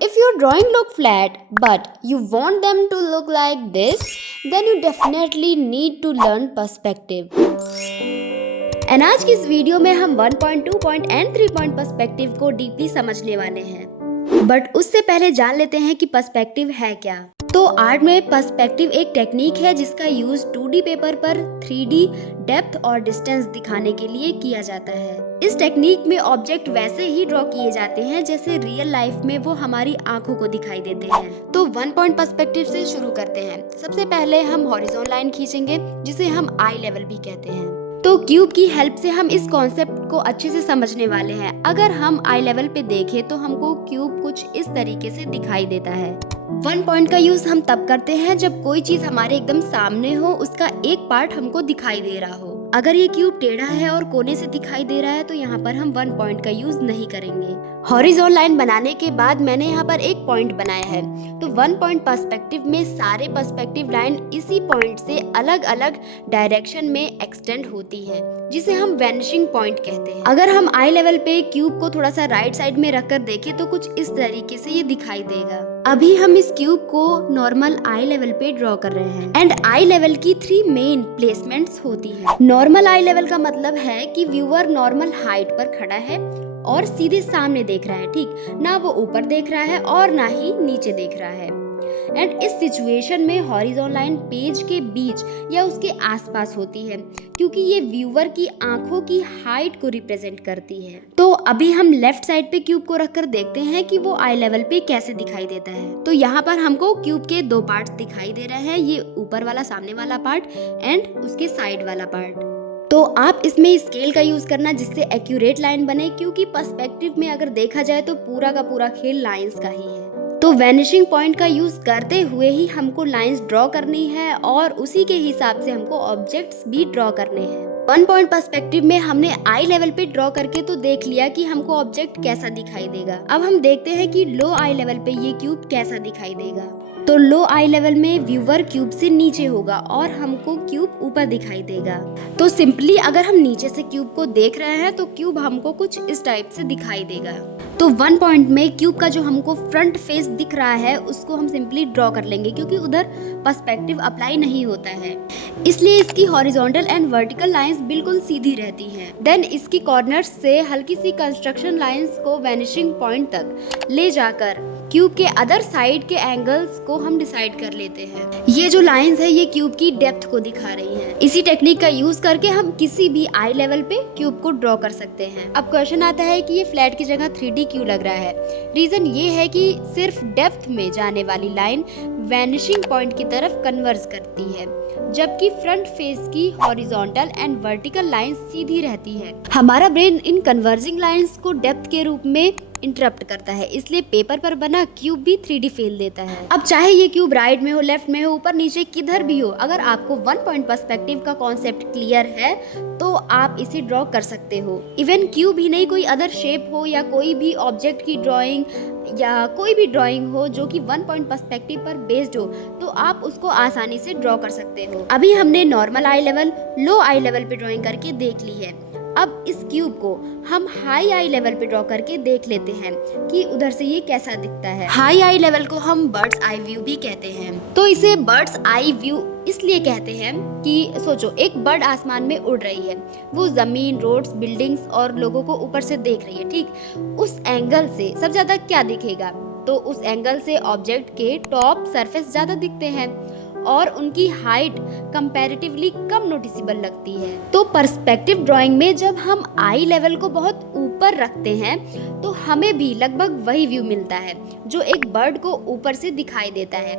If your drawing look flat but you want them to look like this, then you definitely need to learn perspective. And आज की इस video में हम 1 point, 2 point and 3 point perspective को deeply समझने वाले हैं। But उससे पहले जान लेते हैं कि पर्सपेक्टिव है क्या। तो आर्ट में पर्सपेक्टिव एक टेक्निक है जिसका यूज 2D पेपर पर 3D डेप्थ और डिस्टेंस दिखाने के लिए किया जाता है। इस टेक्निक में ऑब्जेक्ट वैसे ही ड्रॉ किए जाते हैं जैसे रियल लाइफ में वो हमारी आंखों को दिखाई देते हैं। तो 1 पॉइंट पर्सपेक्टिव से शुरू करते हैं। सबसे पहले हम हॉरिजॉन्टल लाइन खींचेंगे जिसे हम आई लेवल भी कहते हैं। तो क्यूब की हेल्प से हम इस कॉन्सेप्ट को अच्छे से समझने वाले हैं। अगर हम आई लेवल पे देखें तो हमको क्यूब कुछ इस तरीके से दिखाई देता है। 1 पॉइंट का यूज हम तब करते हैं जब कोई चीज हमारे एकदम सामने हो, उसका एक पार्ट हमको दिखाई दे रहा हो। अगर ये क्यूब टेढ़ा है और कोने से दिखाई दे रहा है तो यहाँ पर हम 1 पॉइंट का यूज नहीं करेंगे। हॉरिजॉन्टल लाइन बनाने के बाद मैंने यहाँ पर एक पॉइंट बनाया है। तो 1 पॉइंट पर्सपेक्टिव में सारे पर्सपेक्टिव लाइन इसी पॉइंट से अलग अलग डायरेक्शन में एक्सटेंड होती है, जिसे हम वैनिशिंग पॉइंट कहते हैं। अगर हम आई लेवल पे क्यूब को थोड़ा सा राइट साइड में रखकर देखें तो कुछ इस तरीके से ये दिखाई देगा। अभी हम इस क्यूब को नॉर्मल आई लेवल पे ड्रॉ कर रहे हैं। एंड आई लेवल की 3 मेन प्लेसमेंट्स होती है। नॉर्मल आई लेवल का मतलब है कि व्यूअर नॉर्मल हाइट पर खड़ा है और सीधे सामने देख रहा है, ठीक ना वो ऊपर देख रहा है और ना ही नीचे देख रहा है। एंड इस सिचुएशन में हॉरिजॉन्टल लाइन पेज के बीच या उसके आसपास होती है क्योंकि ये व्यूअर की आंखों की हाइट को रिप्रेजेंट करती है। तो अभी हम लेफ्ट साइड पे क्यूब को रखकर देखते हैं कि वो आई लेवल पे कैसे दिखाई देता है। तो यहाँ पर हमको क्यूब के 2 पार्ट्स दिखाई दे रहे हैं, ये ऊपर वाला सामने वाला पार्ट एंड उसके साइड वाला पार्ट। तो आप इसमें स्केल का यूज करना जिससे एक्यूरेट लाइन बने, क्योंकि पर्सपेक्टिव में अगर देखा जाए तो पूरा का पूरा खेल लाइंस का ही है। तो वैनिशिंग पॉइंट का यूज करते हुए ही हमको लाइंस ड्रॉ करनी है और उसी के हिसाब से हमको ऑब्जेक्ट्स भी ड्रॉ करने हैं। 1 पॉइंट पर्सपेक्टिव में हमने आई लेवल पे ड्रॉ करके तो देख लिया कि हमको ऑब्जेक्ट कैसा दिखाई देगा। अब हम देखते हैं कि लो आई लेवल पे ये क्यूब कैसा दिखाई देगा। तो लो आई लेवल में व्यूअर क्यूब से नीचे होगा और हमको क्यूब ऊपर दिखाई देगा। तो सिंपली अगर हम नीचे से क्यूब को देख रहे हैं तो क्यूब हमको कुछ इस टाइप से दिखाई देगा। तो 1 पॉइंट में क्यूब का जो हमको फ्रंट फेस दिख रहा है उसको हम सिंपली ड्रॉ कर लेंगे क्योंकि उधर पर्सपेक्टिव अप्लाई नहीं होता है, इसलिए इसकी हॉरिजॉन्टल एंड वर्टिकल लाइंस बिल्कुल सीधी रहती हैं। देन इसकी कॉर्नर्स से हल्की सी कंस्ट्रक्शन लाइंस को वैनिशिंग पॉइंट तक ले जाकर क्यूब के अदर साइड के एंगल्स को हम डिसाइड कर लेते हैं। ये जो लाइंस है ये क्यूब की डेप्थ को दिखा रही हैं। इसी टेक्निक का यूज करके हम किसी भी आई लेवल पे क्यूब को ड्रॉ कर सकते हैं। अब क्वेश्चन आता है कि ये फ्लैट की जगह 3D क्यों लग रहा है। रीजन ये है कि सिर्फ डेप्थ में जाने वाली लाइन वैनिशिंग पॉइंट की तरफ कन्वर्ज करती है, जबकि फ्रंट फेस की हॉरिजॉन्टल एंड वर्टिकल लाइन सीधी रहती है। हमारा ब्रेन इन कन्वर्जिंग लाइंस को डेप्थ के रूप में इंटरप्ट करता है, इसलिए पेपर पर बना क्यूब भी 3D फेल देता है। अब चाहे ये क्यूब राइट में हो, लेफ्ट में हो, ऊपर नीचे किधर भी हो, अगर आपको 1 पॉइंट पर्सपेक्टिव का कॉन्सेप्ट क्लियर है तो आप इसे ड्रॉ कर सकते हो। इवन क्यूब ही नहीं, कोई अदर शेप हो या कोई भी ऑब्जेक्ट की ड्राइंग या कोई भी ड्राइंग हो जो कि 1 पॉइंट पर्सपेक्टिव पर बेस्ड हो तो आप उसको आसानी से ड्रॉ कर सकते हो। अभी हमने नॉर्मल आई लेवल, लो आई लेवल पे ड्राइंग करके देख ली है। अब इस क्यूब को हम हाई आई लेवल पे ड्रॉ करके देख लेते हैं कि उधर से ये कैसा दिखता है। हाई आई लेवल को हम बर्ड्स आई व्यू भी कहते हैं। तो इसे बर्ड्स आई व्यू इसलिए कहते हैं कि सोचो एक बर्ड आसमान में उड़ रही है, वो जमीन, रोड्स, बिल्डिंग्स और लोगों को ऊपर से देख रही है, ठीक। उस एंगल से सबसे ज्यादा क्या दिखेगा, तो उस एंगल से ऑब्जेक्ट के टॉप सरफेस ज्यादा दिखते हैं और उनकी हाइट कंपैरेटिवली कम नोटिसेबल लगती है। तो पर्सपेक्टिव ड्राइंग में जब हम आई लेवल को बहुत ऊपर रखते हैं तो हमें भी लगभग वही व्यू मिलता है जो एक बर्ड को ऊपर से दिखाई देता है,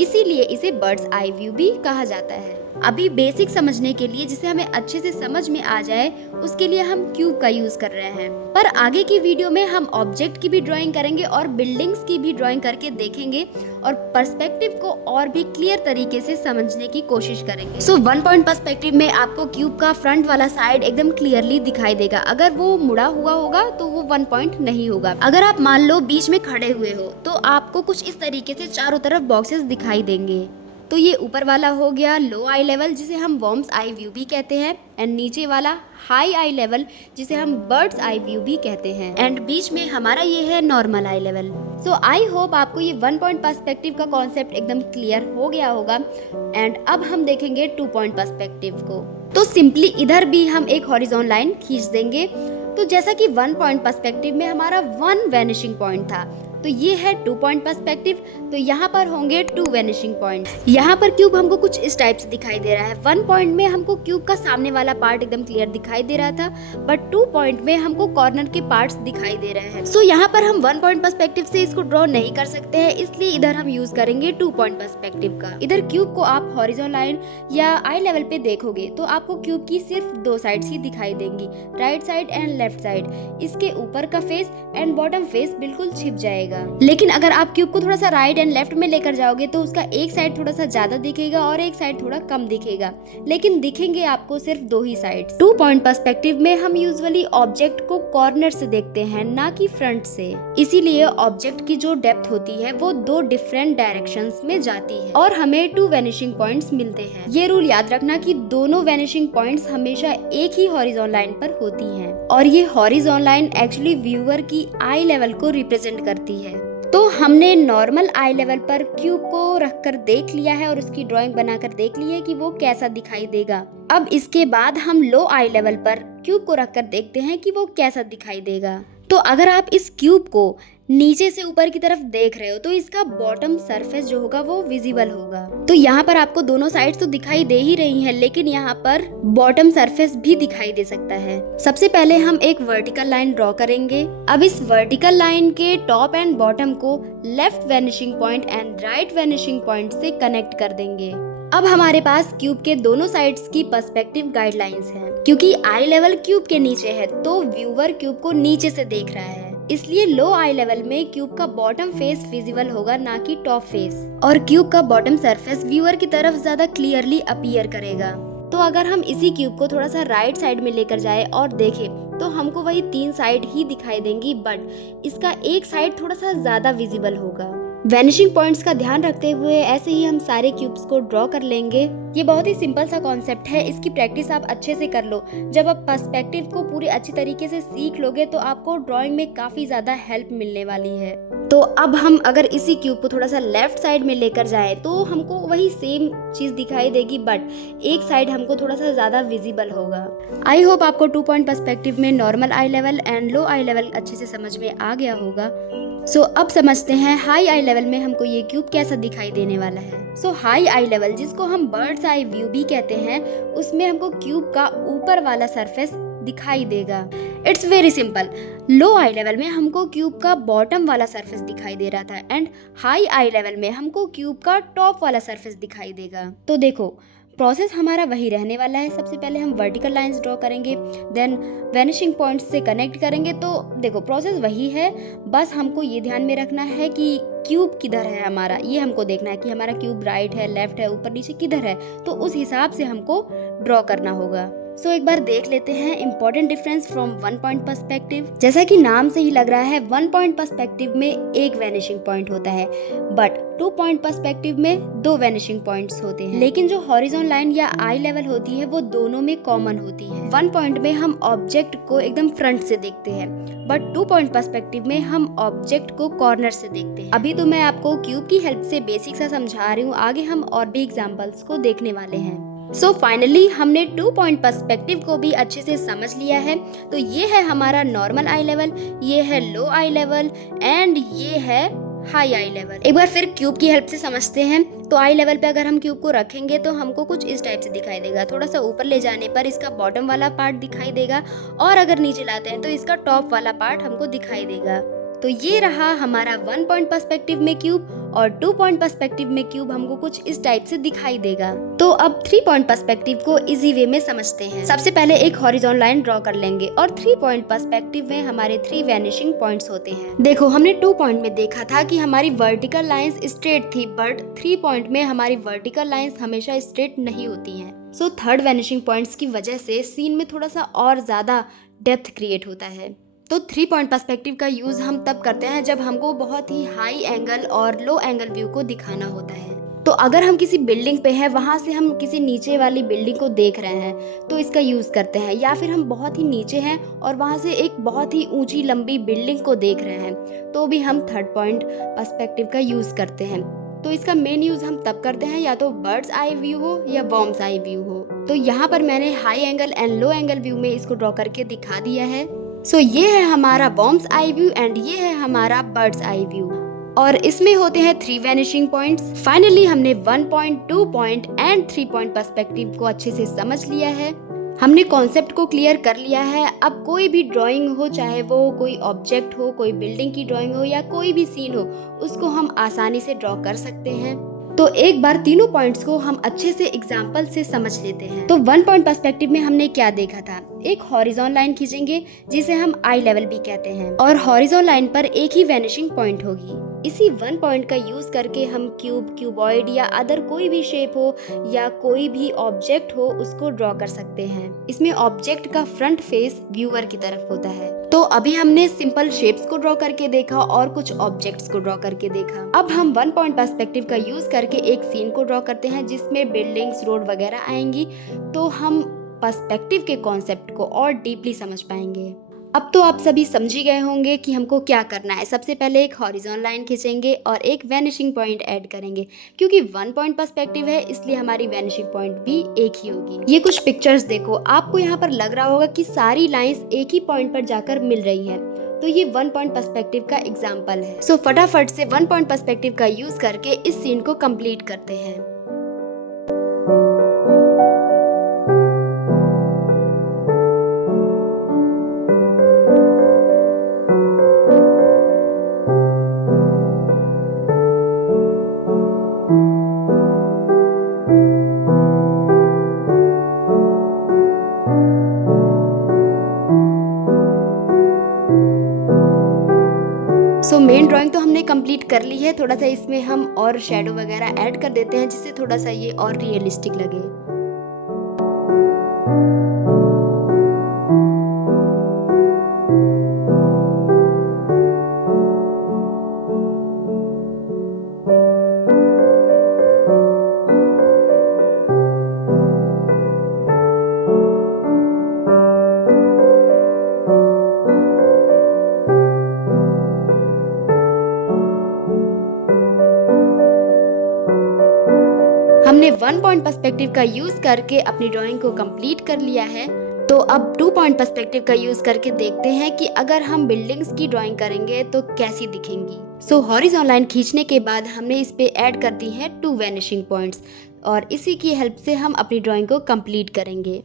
इसीलिए इसे बर्ड्स आई व्यू भी कहा जाता है। अभी बेसिक समझने के लिए, जिसे हमें अच्छे से समझ में आ जाए, उसके लिए हम क्यूब का यूज कर रहे हैं। पर आगे की वीडियो में हम ऑब्जेक्ट की भी ड्राइंग करेंगे और बिल्डिंग्स की भी ड्राइंग करके देखेंगे और पर्सपेक्टिव को और भी क्लियर तरीके से समझने की कोशिश करेंगे। सो 1 पॉइंट पर्सपेक्टिव में आपको क्यूब का फ्रंट वाला साइड एकदम क्लियरली दिखाई देगा। अगर वो मुड़ा हुआ होगा तो वो 1 पॉइंट नहीं होगा। अगर आप मान लो बीच में खड़े हुए हो तो आपको कुछ इस तरीके से चारों तरफ बॉक्सेस दिखाई देंगे। तो ये ऊपर वाला हो गया लो आई लेवल जिसे हम वॉर्म्स आई व्यू भी कहते हैं, एंड नीचे वाला हाई आई लेवल जिसे हम बर्ड्स आई व्यू भी कहते हैं, एंड बीच में हमारा ये है normal I level. So I hope आपको ये 1 पॉइंट पर्सपेक्टिव का कॉन्सेप्ट एकदम क्लियर हो गया होगा। एंड अब हम देखेंगे 2 पॉइंट पर्सपेक्टिव को। तो सिंपली इधर भी हम एक हॉरिजॉन्टल लाइन खींच देंगे। तो जैसा कि 1 पॉइंट पर्सपेक्टिव में हमारा 1 वैनिशिंग पॉइंट था, तो ये है 2 पॉइंट पर्सपेक्टिव, तो यहाँ पर होंगे 2 वैनिशिंग पॉइंट्स। यहाँ पर क्यूब हमको कुछ इस टाइप से दिखाई दे रहा है। 1 पॉइंट में हमको क्यूब का सामने वाला पार्ट एकदम क्लियर दिखाई दे रहा था, बट 2 पॉइंट में हमको कॉर्नर के पार्ट्स दिखाई दे रहे हैं। सो यहाँ पर हम 1 पॉइंट पर्सपेक्टिव से इसको ड्रॉ नहीं कर सकते हैं, इसलिए इधर हम यूज करेंगे 2 पॉइंट पर्सपेक्टिव का। इधर क्यूब को आप हॉरिजॉन्टल लाइन या आई लेवल पे देखोगे तो आपको क्यूब की सिर्फ 2 साइड्स ही दिखाई देंगी, right side and left side. इसके ऊपर का फेस एंड बॉटम फेस बिल्कुल छिप जाएगा। लेकिन अगर आप क्यूब को थोड़ा सा राइट एंड लेफ्ट में लेकर जाओगे तो उसका एक साइड थोड़ा सा ज्यादा दिखेगा और एक साइड थोड़ा कम दिखेगा, लेकिन दिखेंगे आपको सिर्फ 2 ही साइड। 2 पॉइंट पर्सपेक्टिव में हम यूजुअली ऑब्जेक्ट को कॉर्नर से देखते हैं, ना कि फ्रंट से। इसीलिए ऑब्जेक्ट की जो डेप्थ होती है वो 2 डिफरेंट डायरेक्शंस में जाती है और हमें 2 वैनिशिंग पॉइंट्स मिलते हैं। ये रूल याद रखना कि दोनों वैनिशिंग पॉइंट्स हमेशा एक ही हॉरिजॉन्टल लाइन पर होती हैं, और ये हॉरिजॉन्टल लाइन एक्चुअली व्यूअर की आई लेवल को रिप्रेजेंट करती है। तो हमने नॉर्मल आई लेवल पर क्यूब को रखकर देख लिया है और उसकी ड्राइंग बनाकर देख ली है कि वो कैसा दिखाई देगा। अब इसके बाद हम लो आई लेवल पर क्यूब को रखकर देखते हैं कि वो कैसा दिखाई देगा। तो अगर आप इस क्यूब को नीचे से ऊपर की तरफ देख रहे हो तो इसका बॉटम सरफेस जो होगा वो विजिबल होगा। तो यहाँ पर आपको दोनों साइड्स तो दिखाई दे ही रही हैं, लेकिन यहाँ पर बॉटम सरफेस भी दिखाई दे सकता है। सबसे पहले हम एक वर्टिकल लाइन ड्रॉ करेंगे। अब इस वर्टिकल लाइन के टॉप एंड बॉटम को left vanishing point and right vanishing point से कनेक्ट कर देंगे। अब हमारे पास क्यूब के दोनों साइड्स की पर्सपेक्टिव गाइडलाइंस हैं। क्योंकि आई लेवल क्यूब के नीचे है तो व्यूअर क्यूब को नीचे से देख रहा है, इसलिए लो आई लेवल में क्यूब का बॉटम फेस विजिबल होगा, ना कि टॉप फेस, और क्यूब का बॉटम सरफेस व्यूअर की तरफ ज्यादा क्लियरली अपीयर करेगा। तो अगर हम इसी क्यूब को थोड़ा सा राइट साइड में लेकर जाए और देखें तो हमको वही 3 साइड ही दिखाई देंगी, बट इसका एक साइड थोड़ा सा ज्यादा विजिबल होगा। वैनिशिंग पॉइंट्स का ध्यान रखते हुए ऐसे ही हम सारे क्यूब्स को ड्रॉ कर लेंगे। ये बहुत ही सिंपल सा कॉन्सेप्ट है, इसकी प्रैक्टिस आप अच्छे से कर लो। जब आप पर्सपेक्टिव को पूरी अच्छी तरीके से सीख लोगे तो आपको ड्राइंग में काफी ज्यादा हेल्प मिलने वाली है। तो अब हम अगर इसी क्यूब को थोड़ा सा लेफ्ट साइड में लेकर जाए तो हमको वही सेम चीज दिखाई देगी, बट एक साइड हमको थोड़ा सा ज्यादा विजिबल होगा। आई होप आपको 2 पॉइंट पर्सपेक्टिव में normal I level and low I level अच्छे से समझ में आ गया होगा। सो अब समझते हैं हाई आई लेवल में हमको ये क्यूब कैसा दिखाई देने वाला है। सो हाई आई लेवल, जिसको हम बर्ड्स आई व्यू भी कहते हैं, उसमें हमको क्यूब का ऊपर वाला सरफेस दिखाई देगा। It's very simple. Low I level में हमको क्यूब का बॉटम वाला सरफेस दिखाई दे रहा था एंड हाई आई लेवल में हमको क्यूब का टॉप वाला सरफेस दिखाई देगा। तो देखो प्रोसेस हमारा वही रहने वाला है। सबसे पहले हम वर्टिकल लाइंस ड्रॉ करेंगे, देन वैनिशिंग पॉइंट्स से कनेक्ट करेंगे। तो देखो प्रोसेस वही है, बस हमको ये ध्यान में रखना है कि क्यूब किधर है हमारा, ये हमको देखना है कि हमारा क्यूब राइट है, लेफ्ट है, ऊपर नीचे किधर है, तो उस हिसाब से हमको ड्रॉ करना होगा। सो एक बार देख लेते हैं important difference from 1 point perspective. जैसा कि नाम से ही लग रहा है 1 पॉइंट पर्सपेक्टिव में एक वैनिशिंग पॉइंट होता है, बट 2 पॉइंट पर्सपेक्टिव में 2 वैनिशिंग पॉइंट्स होते हैं। लेकिन जो हॉरिजॉन्टल लाइन या आई लेवल होती है वो दोनों में कॉमन होती है। 1 पॉइंट में हम ऑब्जेक्ट को एकदम फ्रंट से देखते हैं, बट 2 पॉइंट पर्सपेक्टिव में हम ऑब्जेक्ट को कॉर्नर से देखते हैं। अभी तो मैं आपको क्यूब की हेल्प से बेसिक सा समझा रही हूँ, आगे हम और भी एग्जाम्पल्स को देखने वाले हैं। सो फाइनली हमने 2 पॉइंट पर्सपेक्टिव को भी अच्छे से समझ लिया है। तो ये है हमारा नॉर्मल आई लेवल, ये है लो आई लेवल एंड ये है हाई आई लेवल। एक बार फिर क्यूब की हेल्प से समझते हैं। तो आई लेवल पे अगर हम क्यूब को रखेंगे तो हमको कुछ इस टाइप से दिखाई देगा। थोड़ा सा ऊपर ले जाने पर इसका बॉटम वाला पार्ट दिखाई देगा, और अगर नीचे लाते हैं तो इसका टॉप वाला पार्ट हमको दिखाई देगा। तो ये रहा हमारा 1 पॉइंट पर्सपेक्टिव में क्यूब, और 2 पॉइंट पर्सपेक्टिव में क्यूब हमको कुछ इस टाइप से दिखाई देगा। तो अब 3 पॉइंट पर्सपेक्टिव को इजी वे में समझते हैं। सबसे पहले एक हॉरिजॉन्टल लाइन ड्रॉ कर लेंगे, और 3 पॉइंट पर्सपेक्टिव में हमारे 3 वैनिशिंग पॉइंट्स होते हैं। देखो हमने 2 पॉइंट में देखा था कि हमारी वर्टिकल लाइंस स्ट्रेट थी, बट 3 पॉइंट में हमारी वर्टिकल लाइंस हमेशा स्ट्रेट नहीं होती हैं। सो थर्ड वैनिशिंग पॉइंट्स की वजह से सीन में थोड़ा सा और ज्यादा डेप्थ क्रिएट होता है। तो 3 पॉइंट पर्सपेक्टिव का यूज़ हम तब करते हैं जब हमको बहुत ही हाई एंगल और लो एंगल व्यू को दिखाना होता है। तो अगर हम किसी बिल्डिंग पे हैं, वहाँ से हम किसी नीचे वाली बिल्डिंग को देख रहे हैं तो इसका यूज़ करते हैं, या फिर हम बहुत ही नीचे हैं और वहाँ से एक बहुत ही ऊंची लंबी बिल्डिंग को देख रहे हैं तो भी हम थर्ड पॉइंट पर्सपेक्टिव का यूज़ करते हैं। तो इसका मेन यूज़ हम तब करते हैं या तो बर्ड्स आई व्यू हो या वर्म्स आई व्यू हो। तो यहाँ पर मैंने high angle and low angle view में इसको ड्रॉ करके दिखा दिया है। सो ये है हमारा वर्म्स आई व्यू एंड ये है हमारा बर्ड्स आई व्यू, और इसमें होते हैं 3 वैनिशिंग पॉइंट्स। फाइनली हमने 1 point, 2 point and 3 point perspective को अच्छे से समझ लिया है। हमने कॉन्सेप्ट को क्लियर कर लिया है। अब कोई भी ड्राइंग हो, चाहे वो कोई ऑब्जेक्ट हो, कोई बिल्डिंग की ड्राइंग हो या कोई भी सीन हो, उसको हम आसानी से ड्रॉ कर सकते हैं। तो एक बार तीनों पॉइंट्स को हम अच्छे से एग्जाम्पल से समझ लेते हैं। तो 1 पॉइंट पर्सपेक्टिव में हमने क्या देखा था, एक हॉरिजॉन लाइन खींचेंगे जिसे हम आई लेवल भी कहते हैं, और हॉरिजॉन लाइन पर एक ही वैनिशिंग पॉइंट होगी। इसी 1 पॉइंट का यूज करके हम क्यूब, क्यूबॉइड या अदर कोई भी शेप हो या कोई भी ऑब्जेक्ट हो उसको ड्रॉ कर सकते हैं। इसमें ऑब्जेक्ट का फ्रंट फेस व्यूअर की तरफ होता है। तो अभी हमने सिंपल शेप्स को ड्रॉ करके देखा और कुछ ऑब्जेक्ट्स को ड्रॉ करके देखा। अब हम 1 पॉइंट पर्सपेक्टिव का यूज करके एक सीन को ड्रॉ करते हैं जिसमें बिल्डिंग्स, रोड वगैरह आएंगी, तो हम पर्सपेक्टिव के कॉन्सेप्ट को और डीपली समझ पाएंगे। अब तो आप सभी समझ ही गए होंगे कि हमको क्या करना है। सबसे पहले एक हॉरिजॉन लाइन खींचेंगे और एक वैनिशिंग पॉइंट ऐड करेंगे। क्योंकि 1 पॉइंट पर्सपेक्टिव है इसलिए हमारी वैनिशिंग पॉइंट भी एक ही होगी। ये कुछ पिक्चर्स देखो, आपको यहाँ पर लग रहा होगा कि सारी लाइंस एक ही पॉइंट पर जाकर मिल रही है, तो ये 1 पॉइंट पर्सपेक्टिव का एग्जाम्पल है। सो फटाफट से 1 पॉइंट पर्सपेक्टिव का यूज करके इस सीन को कंप्लीट करते हैं। सो मेन ड्राइंग तो हमने कंप्लीट कर ली है। थोड़ा सा इसमें हम और शेडो वगैरह ऐड कर देते हैं जिससे थोड़ा सा ये और रियलिस्टिक लगे। हमने 1 पॉइंट पर्सपेक्टिव का यूज करके अपनी ड्राइंग को कंप्लीट कर लिया है। तो अब 2 पॉइंट पर्सपेक्टिव का यूज करके देखते हैं कि अगर हम बिल्डिंग्स की ड्राइंग करेंगे तो कैसी दिखेंगी। सो हॉरिजॉन लाइन खींचने के बाद हमने इस पे ऐड कर दी है 2 वैनिशिंग पॉइंट्स, और इसी की हेल्प से हम अपनी ड्राइंग को कंप्लीट करेंगे।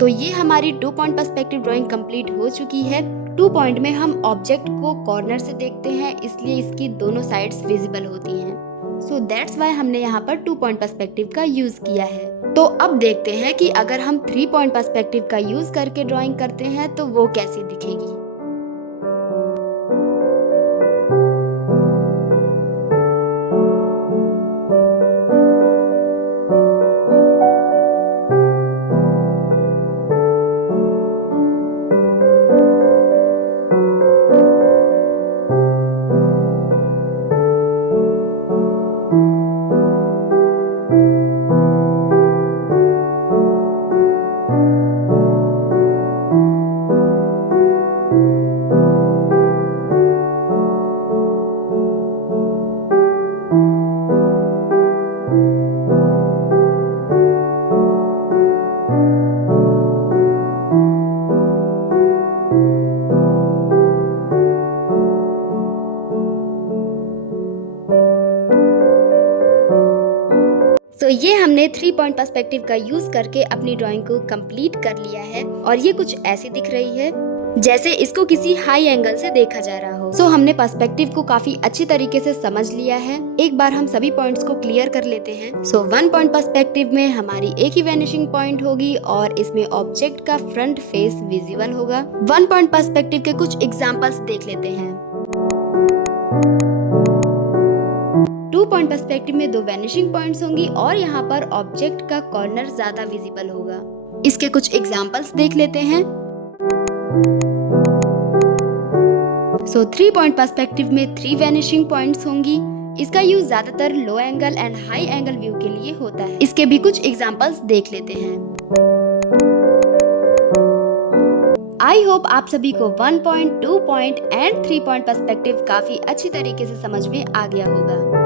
तो ये हमारी 2 पॉइंट पर्सपेक्टिव ड्राइंग कंप्लीट हो चुकी है। 2 पॉइंट में हम ऑब्जेक्ट को कॉर्नर से देखते हैं, इसलिए इसकी दोनों साइड्स विजिबल होती हैं। सो दैट्स वाई हमने यहाँ पर 2 पॉइंट पर्सपेक्टिव का यूज किया है। तो अब देखते हैं कि अगर हम 3 पॉइंट पर्सपेक्टिव का यूज करके ड्राइंग करते हैं तो वो कैसी दिखेगी। तो ये हमने 3 पॉइंट पर्सपेक्टिव का यूज करके अपनी ड्राइंग को कंप्लीट कर लिया है और ये कुछ ऐसी दिख रही है जैसे इसको किसी हाई एंगल से देखा जा रहा हो। हमने पर्सपेक्टिव को काफी अच्छी तरीके से समझ लिया है। एक बार हम सभी पॉइंट्स को क्लियर कर लेते हैं। 1 पॉइंट पर्सपेक्टिव में हमारी एक ही वैनिशिंग पॉइंट होगी और इसमें ऑब्जेक्ट का फ्रंट फेस विजिबल होगा। 1 पॉइंट पर्सपेक्टिव के कुछ एग्जांपल्स देख लेते हैं। 2 पॉइंट पर्सपेक्टिव में 2 वैनिशिंग पॉइंट्स होंगी और यहाँ पर ऑब्जेक्ट का कॉर्नर ज्यादा विजिबल होगा। इसके कुछ एग्जांपल्स देख लेते हैं। 3 पॉइंट पर्सपेक्टिव में 3 वैनिशिंग पॉइंट्स होंगी। इसका यूज ज्यादातर low angle and high angle view के लिए होता है। इसके भी कुछ एग्जांपल्स देख लेते हैं। आई होप आप सभी को 1 point, 2 point and 3 point perspective काफी अच्छी तरीके से समझ में आ गया होगा।